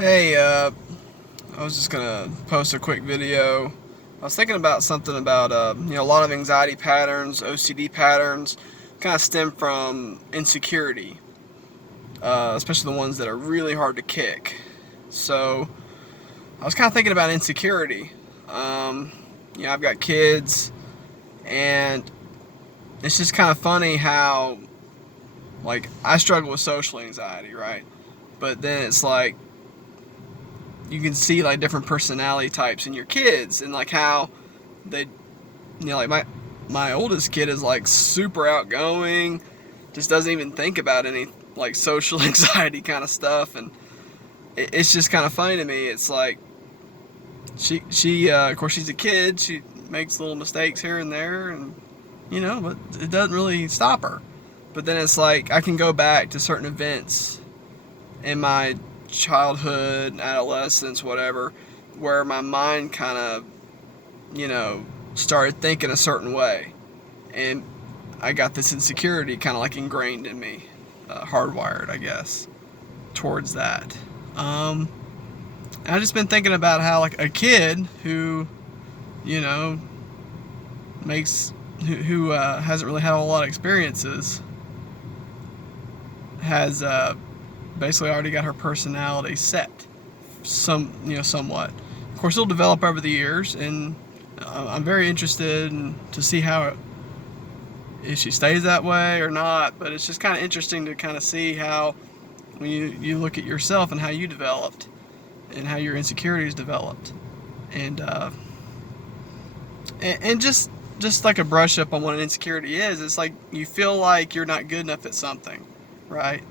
Hey, I was just gonna post a quick video. I was thinking about something about, a lot of anxiety patterns, OCD patterns, kind of stem from insecurity, especially the ones that are really hard to kick. So, I was kind of thinking about insecurity. I've got kids, and it's just kind of funny how, like, I struggle with social anxiety, right? But then it's like, you can see like different personality types in your kids and like how they like my oldest kid is like super outgoing, just doesn't even think about any like social anxiety kind of stuff. And it's just kind of funny to me. It's like she of course she's a kid, she makes little mistakes here and there, and but it doesn't really stop her. But then it's like I can go back to certain events in my childhood, adolescence, whatever, where my mind kind of, started thinking a certain way. And I got this insecurity kind of like ingrained in me, hardwired, I guess, towards that. I've just been thinking about how, like, a kid who, you know, who hasn't really had a whole lot of experiences has basically already got her personality set, somewhat. Of course, it'll develop over the years, and I'm very interested to see if she stays that way or not. But it's just kind of interesting to kind of see how, when you look at yourself and how you developed and how your insecurities developed, and just like a brush up on what an insecurity is. It's like you feel like you're not good enough at something, right?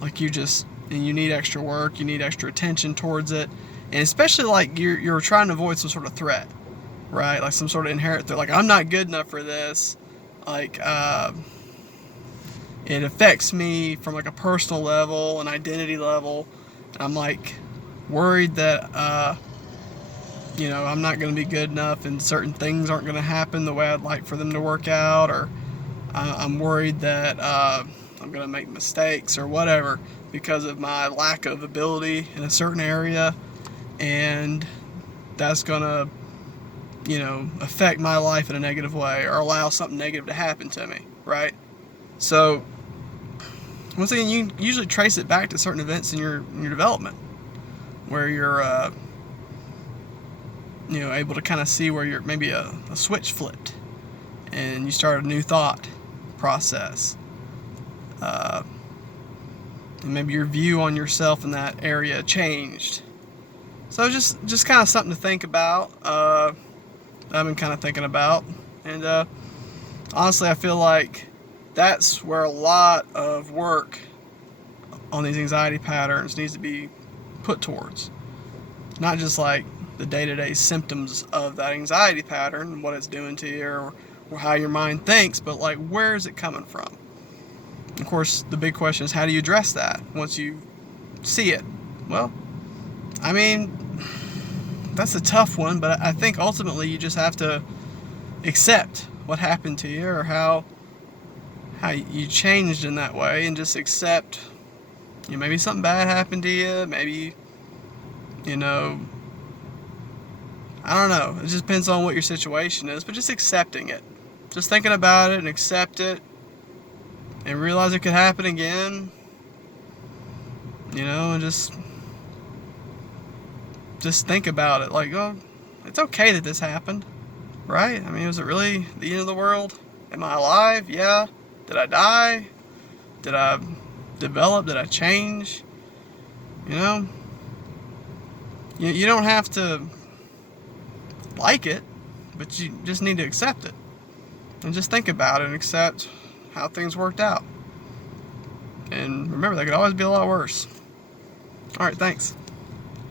Like and you need extra work, you need extra attention towards it, and especially like you're trying to avoid some sort of threat, right? Like some sort of inherent threat. Like, I'm not good enough for this. Like, it affects me from like a personal level, an identity level. I'm like worried that I'm not going to be good enough, and certain things aren't going to happen the way I'd like for them to work out, or I'm worried that I'm going to make mistakes or whatever because of my lack of ability in a certain area, and that's going to, affect my life in a negative way or allow something negative to happen to me, right? So, once again, you usually trace it back to certain events in your development where you're, able to kind of see where you're maybe a switch flipped and you start a new thought process. And maybe your view on yourself in that area changed. So just kind of something to think about. I've been kind of thinking about, and honestly, I feel like that's where a lot of work on these anxiety patterns needs to be put towards. Not just like the day-to-day symptoms of that anxiety pattern, what it's doing to you, or how your mind thinks, but like, where is it coming from? Of course, the big question is, how do you address that once you see it? Well, I mean, that's a tough one, but I think ultimately you just have to accept what happened to you, or how you changed in that way, and just accept, maybe something bad happened to you, maybe, I don't know. It just depends on what your situation is, but just accepting it. Just thinking about it and accept it, and realize it could happen again, and just think about it. Like, oh, it's okay that this happened, right? I mean, was it really the end of the world? Am I alive? Yeah. Did I die? Did I develop? Did I change? You don't have to like it, but you just need to accept it. And just think about it and accept how things worked out. And remember, they could always be a lot worse. Alright, thanks.